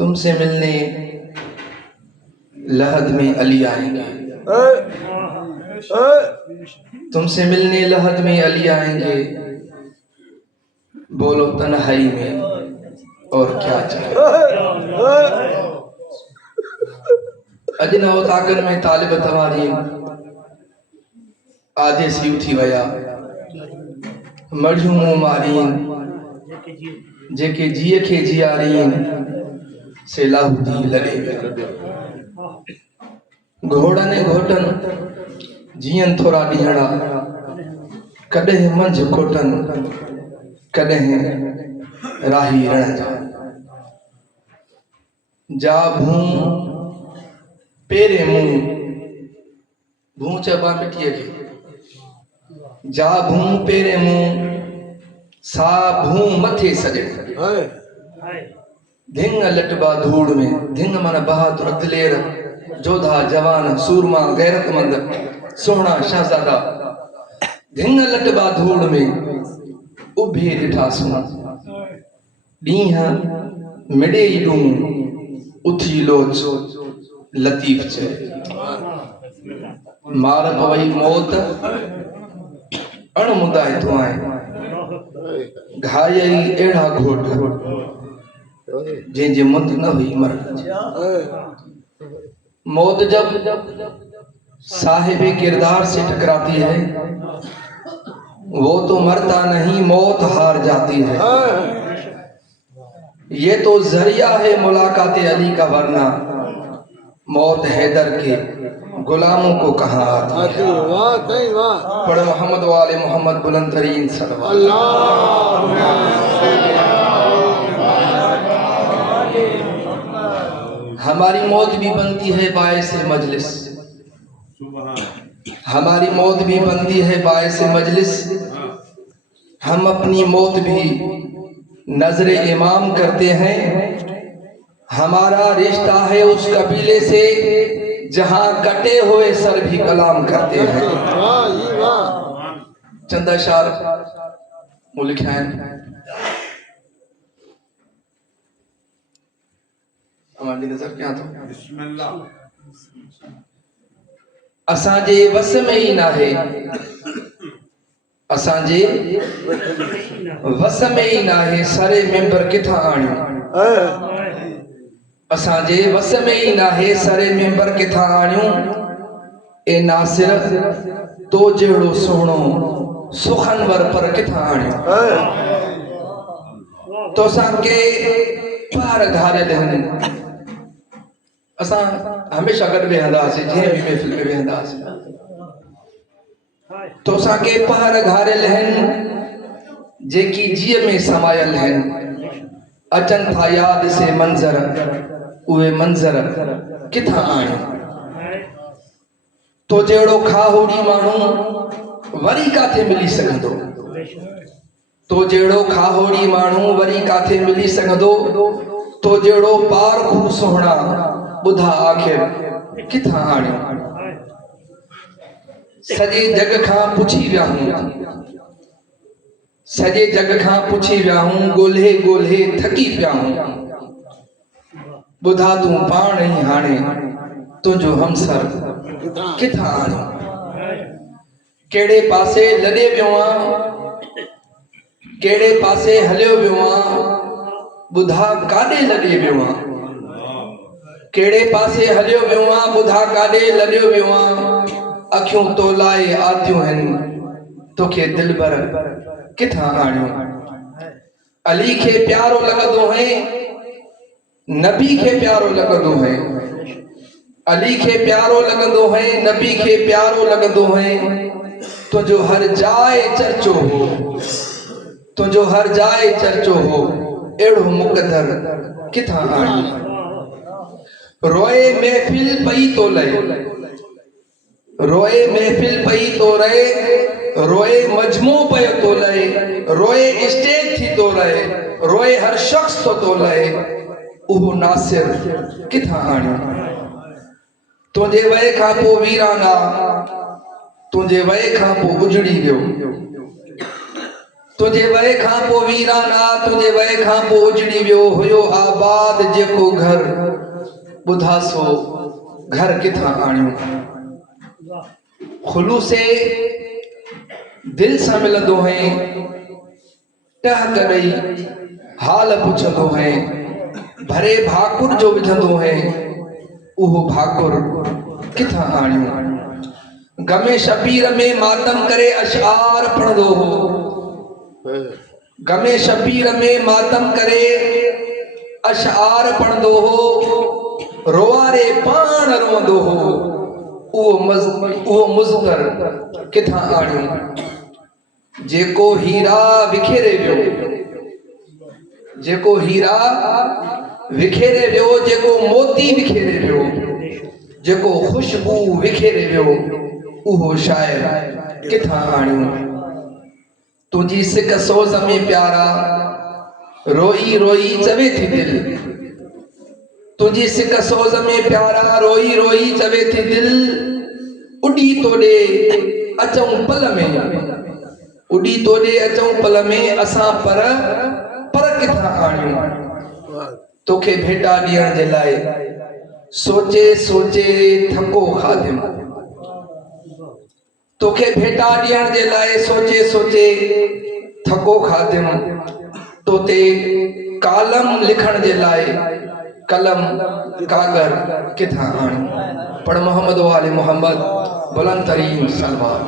तुमसे मिलने लहद में अली आएंगे, तुमसे मिलने लहद में अली आएंगे, बोलो तन्हाई में और क्या चाहिए। अजना ताकन में तालिब तवारी आधे सी उठी वया मरियूं मारीन जेके जिए खे जियारीन से लाहूदी लड़े घोड़न घोटन जियन थोड़ा ॾींहड़ा कॾहिं मंझ खोटन कॾहिं राही रण जा भूं पेरे मुंह भूं चबा मिट्टीअ खे जा भूं पेरे मुंह सा भूं मथे सॼे धिंग लटबा धूड़ में धिंग मन बहादुर दिलेर जोधा जवान सूरमा गैरतमंद सोहना शहजादा धिंग लटबा धूड़ में उभे ॾिठा सुना ॾींहं मिड़े ॾूं उथी लोच लतीफ़ चए मार पवई मौत अणमुदाए तो आए घायई एड़ा घोट जंहिंजी मुंद न हुई मरण मौत जब साहिब किरदार से टकराती है वो तो मरता नहीं मौत हार जाती है। ये तो जरिया है मुलाकात अली का वरना मौत हैदर के गुलामों को कहाँ आती है। पढ़ मोहम्मद वाले मोहम्मद बुलंद तरीन हमारी मौत भी बनती है बायस मजलिस, हमारी मौत भी बनती है बायस मजलिस, हम अपनी मौत भी नजरे इमाम करते हैं। हमारा रिश्ता है उस कबीले से जहां कटे हुए सर भी कलाम करते हैं। चंदा शार मुल्क हैं हमारी नजर क्या तो असांजे वस में ही ना है, असांजे वस में ही ना है सरे मेंबर किथा आणियूं, असांजे वस में ही ना है सरे मेंबर किथा आणियूं। ए नासिर तो जहिड़ो सोहणो सुखनवर पर किथा आणियूं। तोसां के पार घारियल आहिनि, असां हमेशा गॾु वेहंदासीं जंहिं बि महफ़िल में वेहंदासीं। तोसां के पार घारियल आहिनि जेकी जीअ में समायल आहिनि, अचनि था यादि से मंज़र उहे मंज़र किथां आणियूं। तो जहिड़ो खाहोड़ी माण्हू वरी काथे मिली सघंदो, तो जहिड़ो खाहोड़ी माण्हू वरी काथे मिली सघंदो, तो जहिड़ो पारखू सोहणा ॿुधा आख़िर किथां आणियूं। सॼे जग खां पुछी वियाहूं, सॼे जग खां पुछी वियाहूं, ॻोल्हे ॻोल्हे थकी पियाहूं। ॿुधा तूं पाण ई हाणे तुंहिंजो हमसर किथां आणियूं। कहिड़े पासे लॾे वियो आं, कहिड़े पासे हलियो वियो आं, ॿुधा काॾे लॾे वियो आं। कहिड़े पासे हलियो वियो आं, ॿुधा काॾे लॾियो वियो आं। अखियूं तो लाए आदियूं आहिनि, तोखे दिलबर किथां आणियूं। अली खे प्यारो लॻंदो है, नबी खे प्यारो लॻंदो है, अली खे प्यारो लॻंदो है, नबी खे प्यारो लॻंदो है। तुंहिंजो हर जाइ चर्चो हो, तुंहिंजो हर जाइ चर्चो हो, अहिड़ो मुक़दर किथां आणियूं। रोए महफिल पई तो लए, रोए महफिल पई तो रहे, रोए मजमू पयो तो लए, रोए स्टेज थी तो रहे, रोए हर शख्स तो लए, उहो नासिर किथां आणियूं। तुंहिंजे वए खां पोइ वीराना, तुंहिंजे वए खां पोइ उजड़ी वियो, तुझे वए खां पोइ वीराना, तुझे वए खां पोइ उजड़ी वियो हुयो आबाद जेको घर। ॿुधा सो घर किथां आणियो? खुलूसे दिल सां मिलंदो है, टहक ॾेई हाल पुछंदो है, भरे भाकुर जो विझंदो है, उहो भाकुर किथां आणियो? गमे शबीर में मातम करे अशआर पढ़ंदो हो, गमे शबीर में मातम करे अशआर पढ़ंदो हो, रोआरे पाण रोंदो हो, उहो मुज़तर किथां आणियो? जेको हीरा विखेरे वियो, जेको हीरा विखेरे वियो, जेको मोती विखेरे वियो, जेको खुशबू विखेरे वियो, उहो शायर किथां आणियो? तुझी सिक सोज़ में प्यारा रोई रोई चवे थी दिल, तुझी सिक सोज़ में प्यारा रोई रोई चवे थी दिल, उड़ी तोड़े अचूं पल में, उड़ी तोड़े अचूं पल में असां पर किथां आणियूं? तोखे भेटा ॾियण जे लाइ सोचे सोचे थको खाधिम, तोखे भेटा ॾियण जे लाइ सोचे सोचे थको खाधिम, तोते कालम लिखण जे लाइ कलम कागर किथां आणियूं? पढ़ मोहम्मद वाले मोहम्मद बुलंद तरीन सलमान।